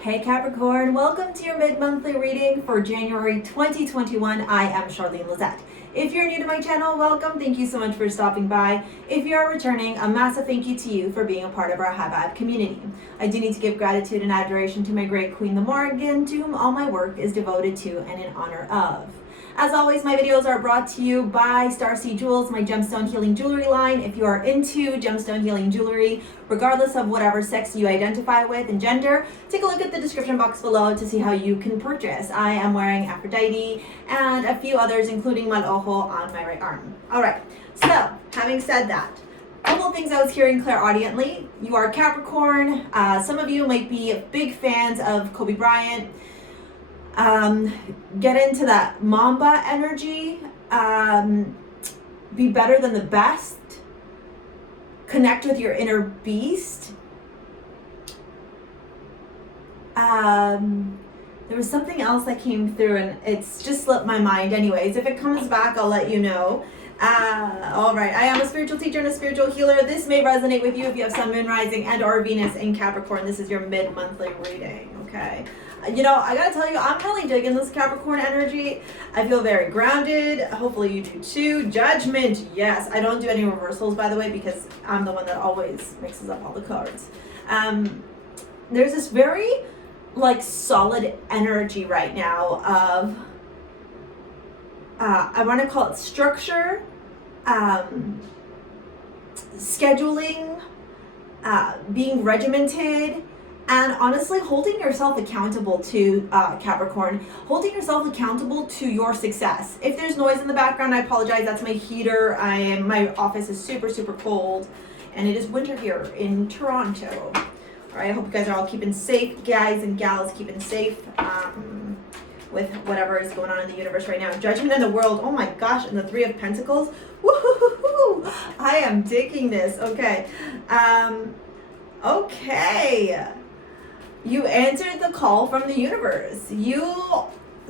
Hey Capricorn, welcome to your mid-monthly reading for January 2021. I am Charlene Lizette. If you're new to my channel, welcome. Thank you so much for stopping by. If you are returning, a massive thank you to you for being a part of our High Vibe community. I do need to give gratitude and adoration to my great queen, the Morgan, to whom all my work is devoted to and in honor of. As always, my videos are brought to you by STARSEA Jewels, my gemstone healing jewelry line. If you are into gemstone healing jewelry, regardless of whatever sex you identify with and gender, take a look at the description box below to see how you can purchase. I am wearing Aphrodite and a few others, including Maloho on my right arm. All right, so having said that, a couple of things I was hearing clairaudiently. You are Capricorn. Some of you might be big fans of Kobe Bryant. Get into that Mamba energy, be better than the best, connect with your inner beast. There was something else that came through and it's just slipped my mind. Anyways, if it comes back, I'll let you know. All right, I am a spiritual teacher and a spiritual healer. This may resonate with you if you have Sun, Moon, Rising, and or Venus in Capricorn. This is your mid-monthly reading, okay? You know, I gotta tell you, I'm really digging this Capricorn energy. I feel very grounded. Hopefully you do too. Judgment, yes. I don't do any reversals, by the way, because I'm the one that always mixes up all the cards. There's this very, like, solid energy right now of, I want to call it structure, scheduling, being regimented, and honestly, holding yourself accountable to Capricorn, holding yourself accountable to your success. If there's noise in the background, I apologize. That's my heater. My office is super, super cold, and it is winter here in Toronto. All right, I hope you guys are all keeping safe, guys and gals, keeping safe with whatever is going on in the universe right now. Judgment in the world. Oh my gosh, and the Three of Pentacles. Woo-hoo-hoo-hoo. I am digging this. Okay. Okay. You answered the call from the universe. You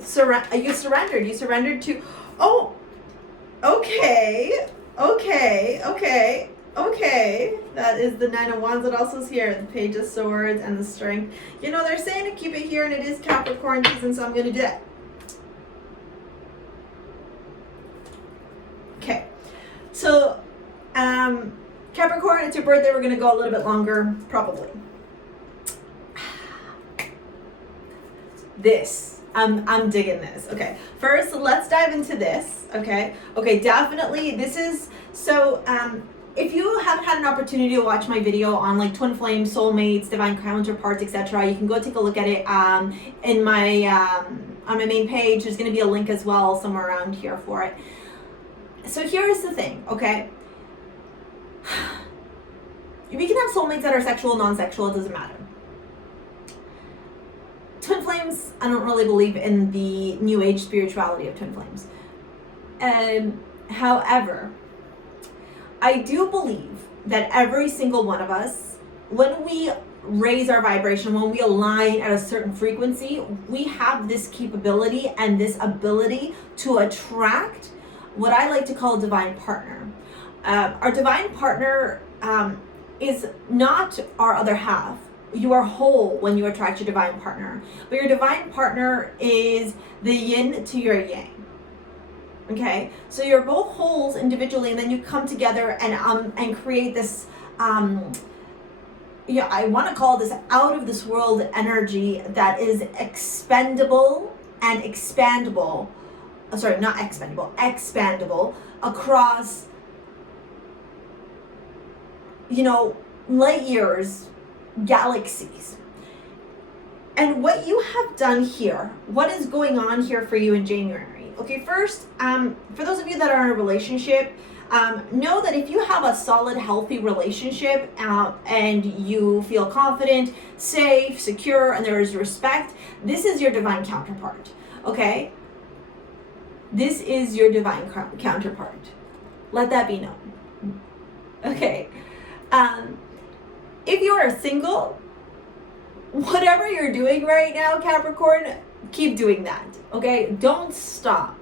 surrendered. You surrendered to, oh, okay. That is the Nine of Wands that also is here. The Page of Swords and the Strength. You know, they're saying to keep it here, and it is Capricorn season, so I'm going to do that. Okay. So, Capricorn, it's your birthday. We're going to go a little bit longer, probably. I'm digging this. Okay, first let's dive into this. Okay, definitely this is so if you haven't had an opportunity to watch my video on like twin flames, soulmates, divine counterparts, etc., you can go take a look at it in my on my main page. There's going to be a link as well somewhere around here for it. So here's the thing, okay? We can have soulmates that are sexual, non-sexual, it doesn't matter. Twin flames, I don't really believe in the new age spirituality of twin flames. However, I do believe that every single one of us, when we raise our vibration, when we align at a certain frequency, we have this capability and this ability to attract what I like to call a divine partner. Our divine partner is not our other half. You are whole when you attract your divine partner, but your divine partner is the yin to your yang. Okay, so you're both wholes individually, and then you come together and create this. I want to call this out of this world energy that is expendable and expandable. Sorry, not expendable, expandable across. Light years. Galaxies. And what you have done here, what is going on here for you in January? Okay, first, for those of you that are in a relationship, know that if you have a solid, healthy relationship and you feel confident, safe, secure, and there is respect, this is your divine counterpart, okay? This is your divine counterpart. Let that be known. Okay. If you are single, whatever you're doing right now, Capricorn, keep doing that, okay? Don't stop.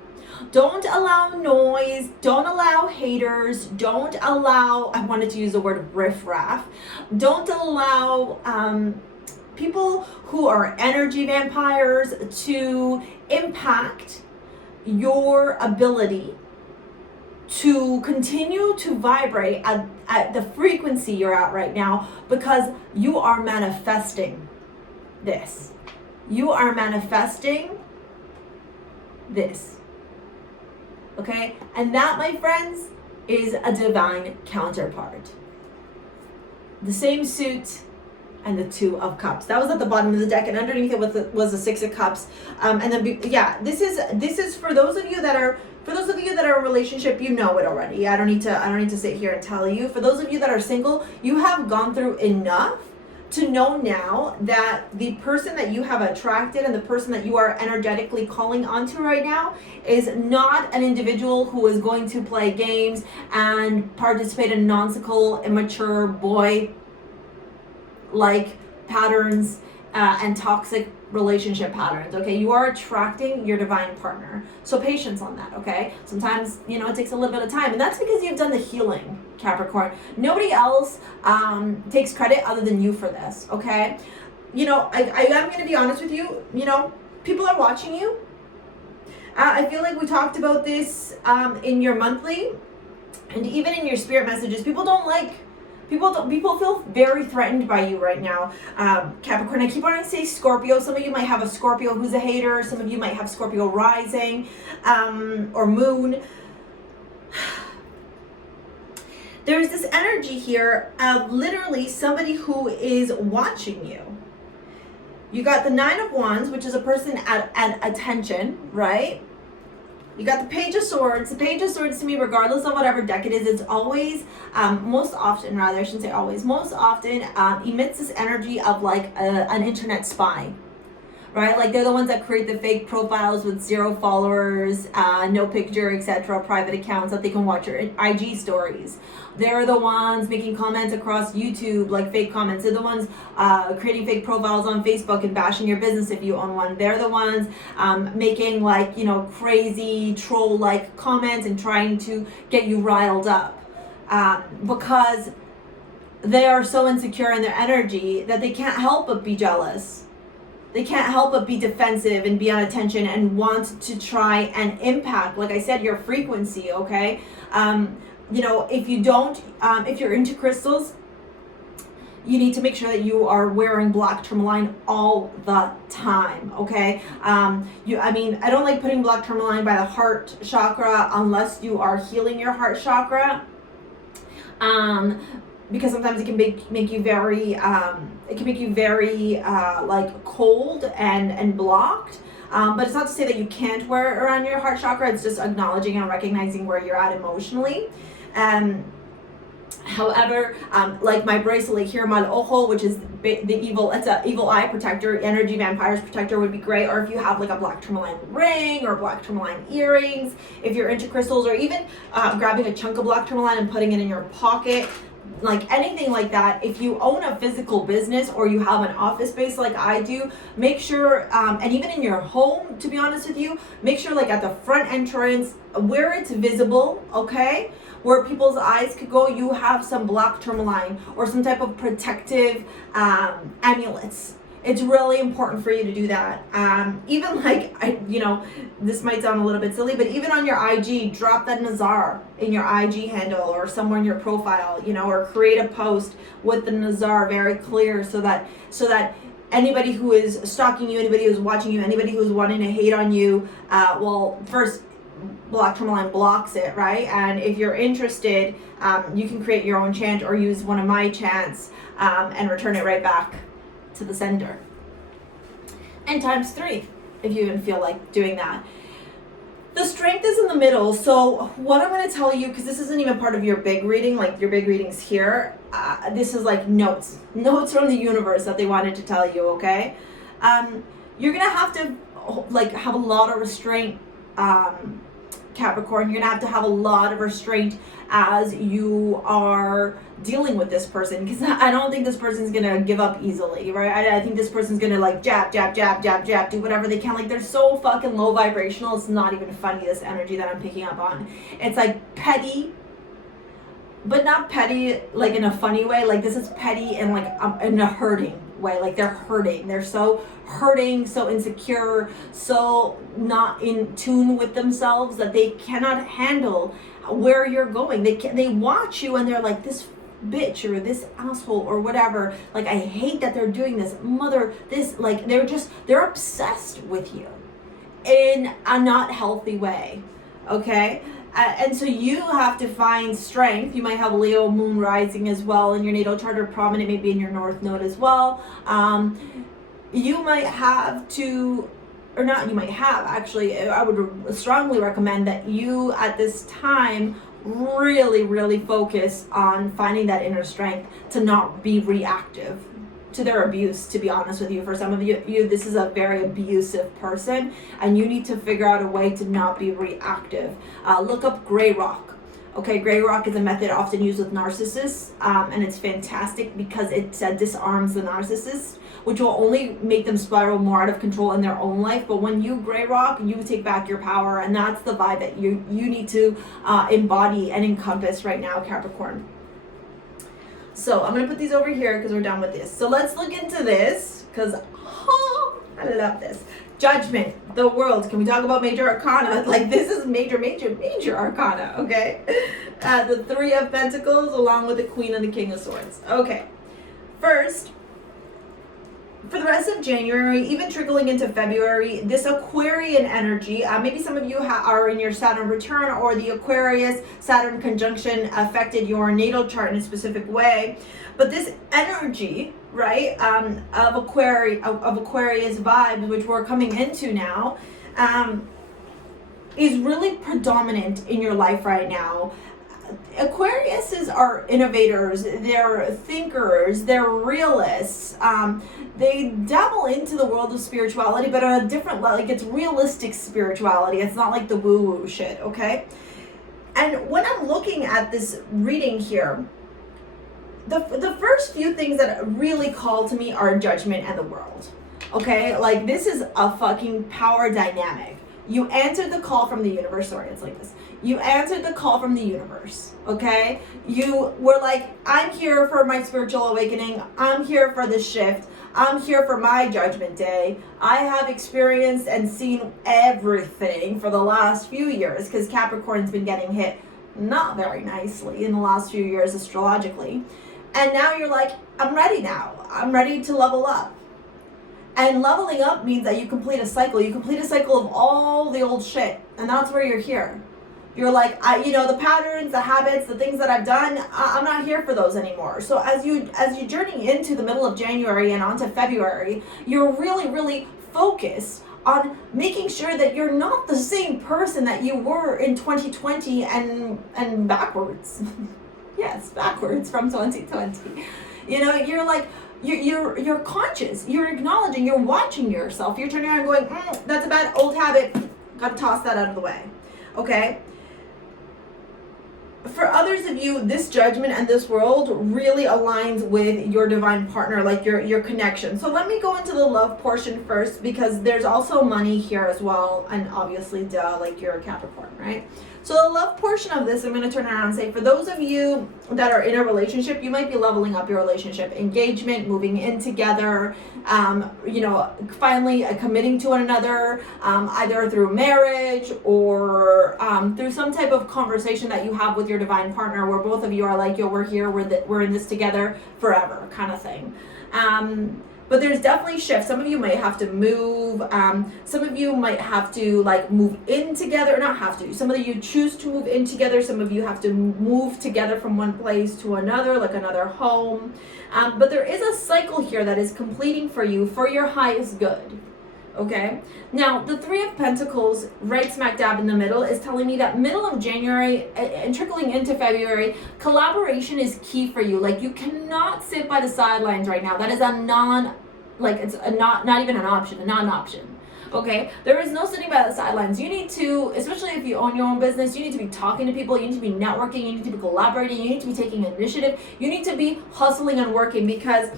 Don't allow noise. Don't allow haters. Don't allow, I wanted to use the word riffraff. Don't allow people who are energy vampires to impact your ability to continue to vibrate at the frequency you're at right now, because you are manifesting this. You are manifesting this. Okay? And that, my friends, is a divine counterpart. The same suit and the Two of Cups. That was at the bottom of the deck, and underneath it was the Six of Cups. And then, yeah, this is for those of you that are in a relationship. You know it already. I don't need to sit here and tell you. For those of you that are single, you have gone through enough to know now that the person that you have attracted and the person that you are energetically calling onto right now is not an individual who is going to play games and participate in nonsensical, immature boy like patterns and toxic relationship patterns. Okay, you are attracting your divine partner, so patience on that. Okay, sometimes it takes a little bit of time, and that's because you've done the healing, Capricorn. Nobody else takes credit other than you for this. Okay, I am going to be honest with you. People are watching you. I feel like we talked about this in your monthly and even in your spirit messages. People feel very threatened by you right now, Capricorn. I keep wanting to say Scorpio. Some of you might have a Scorpio who's a hater. Some of you might have Scorpio rising or moon. There's this energy here of literally somebody who is watching you. You got the Nine of Wands, which is a person at attention, right? You got the Page of Swords. The Page of Swords, to me, regardless of whatever deck it is, it's always, most often, emits this energy of like an internet spy, right? Like they're the ones that create the fake profiles with 0 followers, no picture, etc., private accounts that they can watch your IG stories. They're the ones making comments across YouTube, like fake comments. They're the ones creating fake profiles on Facebook and bashing your business if you own one. They're the ones making crazy troll-like comments and trying to get you riled up because they are so insecure in their energy that they can't help but be jealous. They can't help but be defensive and be on attention and want to try and impact, like I said, your frequency, okay? If you're into crystals, you need to make sure that you are wearing black tourmaline all the time, okay? I don't like putting black tourmaline by the heart chakra unless you are healing your heart chakra. Because sometimes it can make you very cold and blocked. But it's not to say that you can't wear it around your heart chakra. It's just acknowledging and recognizing where you're at emotionally. However, like my bracelet here, Mal Ojo, which is it's an evil eye protector, energy vampires protector would be great. Or if you have like a black tourmaline ring or black tourmaline earrings, if you're into crystals, or even grabbing a chunk of black tourmaline and putting it in your pocket. Like anything like that, if you own a physical business or you have an office space like I do, make sure, and even in your home, to be honest with you, make sure like at the front entrance, where it's visible, okay, where people's eyes could go, you have some black tourmaline or some type of protective amulets. It's really important for you to do that. Even this might sound a little bit silly, but even on your IG, drop that Nazar in your IG handle or somewhere in your profile, or create a post with the Nazar very clear so that anybody who is stalking you, anybody who's watching you, anybody who's wanting to hate on you, first, black tourmaline blocks it, right? And if you're interested, you can create your own chant or use one of my chants and return it right back to the sender. And ×3 if you even feel like doing that. The strength is in the middle. So what I'm going to tell you, because this isn't even part of your big reading, like your big readings here, this is like notes from the universe that they wanted to tell you, okay? You're going to have to have a lot of restraint, Capricorn. You're going to have a lot of restraint as you are dealing with this person, because I don't think this person's going to give up easily, right? I think this person's going to jab, do whatever they can. Like they're so fucking low vibrational. It's not even funny, this energy that I'm picking up on. It's like petty, but not petty like in a funny way. Like this is petty and like in a hurting way. Like they're hurting. They're so hurting, so insecure, so not in tune with themselves that they cannot handle where you're going. They watch you and they're like, this bitch or this asshole or whatever, like I hate that they're doing this, mother, this, like they're obsessed with you in a not healthy way. Okay. And so you have to find strength. You might have Leo moon rising as well in your natal chart, or prominent maybe in your north node as well. You might have to, or not, you might have, actually, I would strongly recommend that you at this time really focus on finding that inner strength to not be reactive to their abuse. To be honest with you, for some of you, this is a very abusive person, and you need to figure out a way to not be reactive. Look up gray rock. Okay, gray rock is a method often used with narcissists, and it's fantastic because it disarms the narcissist, which will only make them spiral more out of control in their own life. But when you gray rock, you take back your power, and that's the vibe that you need to embody and encompass right now, Capricorn. So I'm gonna put these over here because we're done with this. So let's look into this because I love this. Judgment, the world. Can we talk about major arcana? Like this is major arcana, okay? The Three of Pentacles along with the Queen and the King of Swords. Okay, first, for the rest of January, even trickling into February, this Aquarian energy, maybe some of you are in your Saturn return, or the Aquarius Saturn conjunction affected your natal chart in a specific way. But this energy, right, of Aquarius vibes, which we're coming into now, is really predominant in your life right now. Aquariuses are innovators, they're thinkers, they're realists. They dabble into the world of spirituality, but on a different level. Like it's realistic spirituality. It's not like the woo-woo shit, okay? And when I'm looking at this reading here, the first few things that really call to me are judgment and the world, okay? Like this is a fucking power dynamic. You answered the call from the universe. Sorry, it's like this. You answered the call from the universe, okay? You were like, I'm here for my spiritual awakening. I'm here for the shift. I'm here for my judgment day. I have experienced and seen everything for the last few years because Capricorn's been getting hit not very nicely in the last few years astrologically. And now you're like, I'm ready now. I'm ready to level up. And leveling up means that you complete a cycle. You complete a cycle of all the old shit. And that's where you're here. You're like, the patterns, the habits, the things that I've done, I'm not here for those anymore. So as you journey into the middle of January and onto February, you're really focused on making sure that you're not the same person that you were in 2020 and backwards. Yes, backwards from 2020. You're like, you're conscious, you're acknowledging, you're watching yourself, you're turning around and going, that's a bad old habit, gotta toss that out of the way, okay? For others of you, this judgment and this world really aligns with your divine partner, like your connection. So let me go into the love portion first, because there's also money here as well, and obviously, like you're a Capricorn, right? So the love portion of this, I'm going to turn around and say, for those of you that are in a relationship, you might be leveling up your relationship, engagement, moving in together, finally committing to one another, either through marriage or through some type of conversation that you have with your divine partner, where both of you are like, yo, we're here, we're in this together forever, kind of thing. But there's definitely shifts. Some of you might have to move. Some of you might have to move in together. Not have to. Some of you choose to move in together. Some of you have to move together from one place to another, like another home. But there is a cycle here that is completing for you for your highest good. Okay? Now, the Three of Pentacles, right smack dab in the middle, is telling me that middle of January and trickling into February, collaboration is key for you. Like, you cannot sit by the sidelines right now. That is not even an option, a non-option. Okay? There is no sitting by the sidelines. You need to, especially if you own your own business, you need to be talking to people, you need to be networking, you need to be collaborating, you need to be taking initiative, you need to be hustling and working, because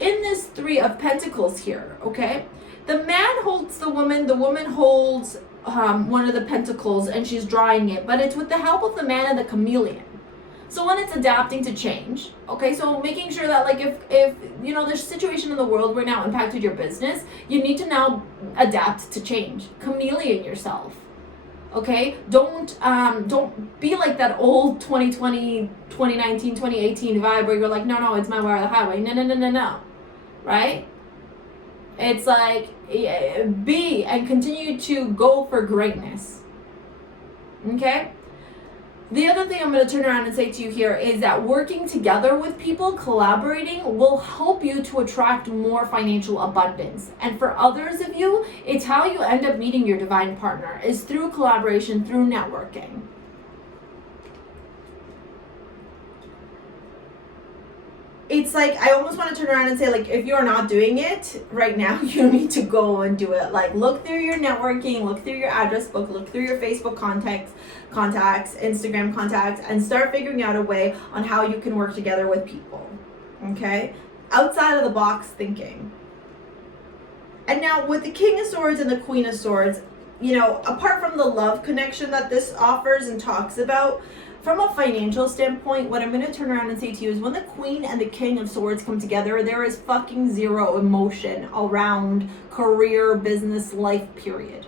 in this Three of Pentacles here, okay, the man holds the woman holds one of the pentacles, and she's drawing it, but it's with the help of the man and the chameleon. So when it's adapting to change, okay, so making sure that like if you know the situation in the world right now impacted your business, you need to now adapt to change. Chameleon yourself. Okay, don't be like that old 2020, 2019, 2018 vibe where you're like, no, it's my way or the highway. No. Right? It's like be and continue to go for greatness. Okay? The other thing I'm going to turn around and say to you here is that working together with people, collaborating, will help you to attract more financial abundance. And for others of you, it's how you end up meeting your divine partner, is through collaboration, through networking. It's like, I almost want to turn around and say, like, if you're not doing it right now, you need to go and do it. Like, look through your networking, look through your address book, look through your Facebook contacts, Instagram contacts, and start figuring out a way on how you can work together with people. Okay? Outside of the box thinking. And now with the King of Swords and the Queen of Swords, you know, apart from the love connection that this offers and talks about, from a financial standpoint, what I'm going to turn around and say to you is when the Queen and the King of Swords come together, there is fucking zero emotion around career, business, life, period.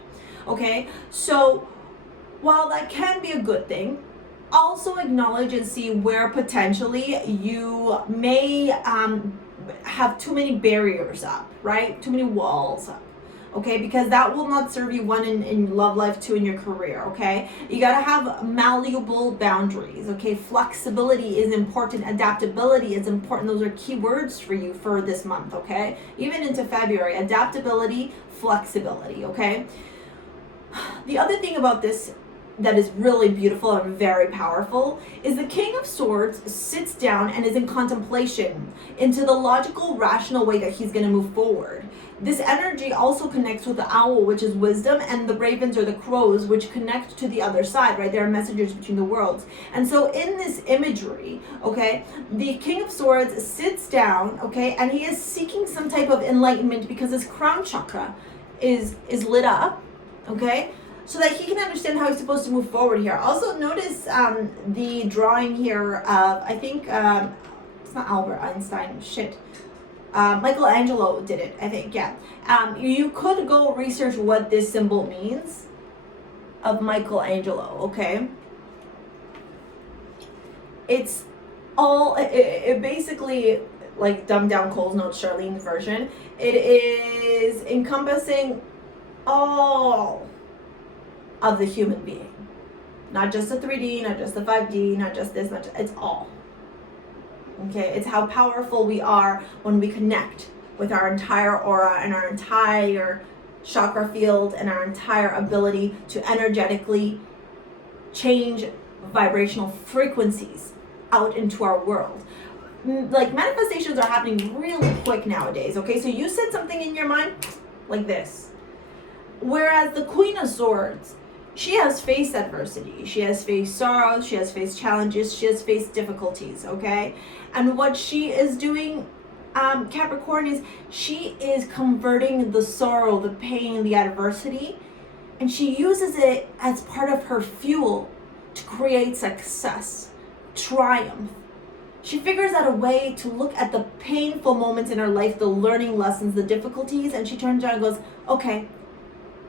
Okay? So, while that can be a good thing, also acknowledge and see where potentially you may have too many barriers up, right? Too many walls up. Okay, because that will not serve you, one, in love life, two, in your career. Okay, you got to have malleable boundaries. Okay, flexibility is important, adaptability is important. Those are key words for you for this month. Okay, even into February, adaptability, flexibility. Okay, the other thing about this that is really beautiful and very powerful is the King of Swords sits down and is in contemplation into the logical, rational way that he's going to move forward. This energy also connects with the owl, which is wisdom, and the ravens or the crows, which connect to the other side, right? They're messengers between the worlds. And so in this imagery, okay, the King of Swords sits down, okay, and he is seeking some type of enlightenment because his crown chakra is lit up, okay, so that he can understand how he's supposed to move forward here. Also notice the drawing here of, I think, it's not Albert Einstein, Michelangelo did it, I think, yeah. You could go research what this symbol means of Michelangelo, okay? It's all, it basically, like dumbed down Cole's Notes, Charlene's version, it is encompassing all of the human being. Not just the 3D, not just the 5D, not just this, not just, it's all. Okay, it's how powerful we are when we connect with our entire aura and our entire chakra field and our entire ability to energetically change vibrational frequencies out into our world. Like, manifestations are happening really quick nowadays, okay? So you said something in your mind like this. Whereas the Queen of Swords, she has faced adversity, she has faced sorrows, she has faced challenges, she has faced difficulties, okay? And what she is doing, Capricorn, is she is converting the sorrow, the pain, the adversity, and she uses it as part of her fuel to create success, triumph. She figures out a way to look at the painful moments in her life, the learning lessons, the difficulties, and she turns around and goes, okay,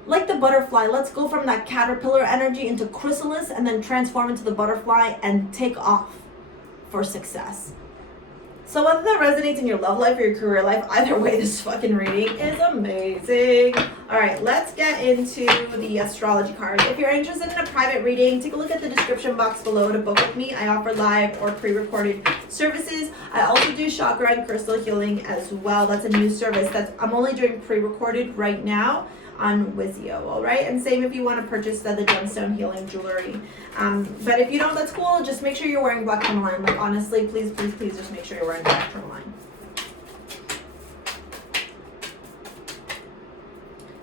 like the butterfly, let's go from that caterpillar energy into chrysalis and then transform into the butterfly and take off for success. So whether that resonates in your love life or your career life, either way, this fucking reading is amazing. All right, let's get into the astrology cards. If you're interested in a private reading, take a look at the description box below to book with me. I offer live or pre-recorded services. I also do chakra and crystal healing as well. That's a new service I'm only doing pre-recorded right now on Wizio, all right? And same if you want to purchase the gemstone healing jewelry. But if you don't, that's cool. Just make sure you're wearing black tourmaline. Like, honestly, please just make sure you're wearing black tourmaline.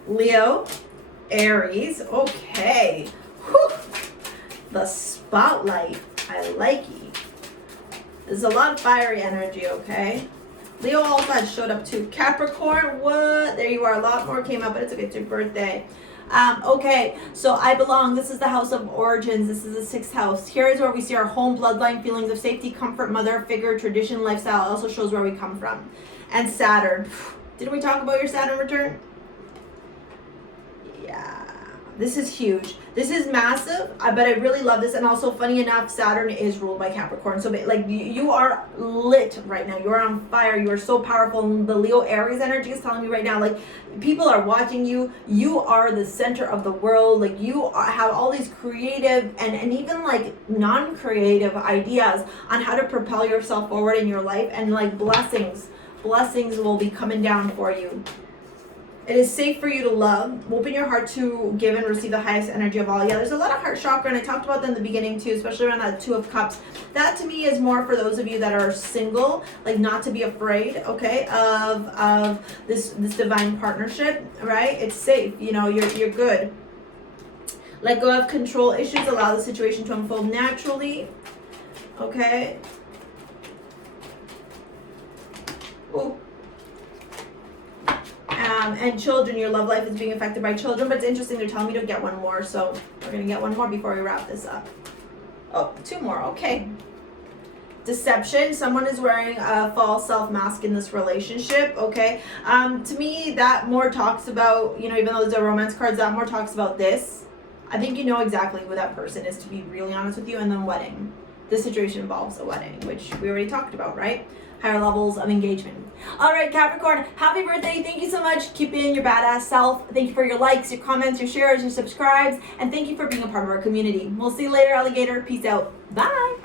Leo, Aries, okay. Whew. The spotlight, I like it. There's a lot of fiery energy, okay? Leo also had showed up too. Capricorn, what? There you are. A lot more came up, but it's okay. It's your birthday. Okay, so I belong. This is the house of origins. This is the sixth house. Here is where we see our home, bloodline, feelings of safety, comfort, mother figure, tradition, lifestyle. It also shows where we come from. And Saturn. Didn't we talk about your Saturn return? Yeah. This is huge. This is massive, but I really love this. And also, funny enough, Saturn is ruled by Capricorn. So, like, you are lit right now. You are on fire. You are so powerful. And the Leo Aries energy is telling me right now, like, people are watching you. You are the center of the world. Like, have all these creative and even, like, non-creative ideas on how to propel yourself forward in your life. And, like, blessings will be coming down for you. It is safe for you to love. Open your heart to give and receive the highest energy of all. Yeah, there's a lot of heart chakra, and I talked about that in the beginning too, especially around that Two of Cups. That to me is more for those of you that are single, like not to be afraid, okay, of this divine partnership, right? It's safe. You know, you're good. Let go of control issues. Allow the situation to unfold naturally. Okay. Ooh. And children, your love life is being affected by children, but it's interesting, they're telling me to get one more, so we're going to get one more before we wrap this up. Oh, two more, okay. Deception, someone is wearing a false self-mask in this relationship, okay? To me, that more talks about, you know, even though these are romance cards, that more talks about this. I think you know exactly who that person is, to be really honest with you, and then wedding. This situation involves a wedding, which we already talked about, right? Higher levels of engagement. All right, Capricorn, happy birthday. Thank you so much. Keep being your badass self. Thank you for your likes, your comments, your shares, your subscribes, and thank you for being a part of our community. We'll see you later, alligator. Peace out. Bye.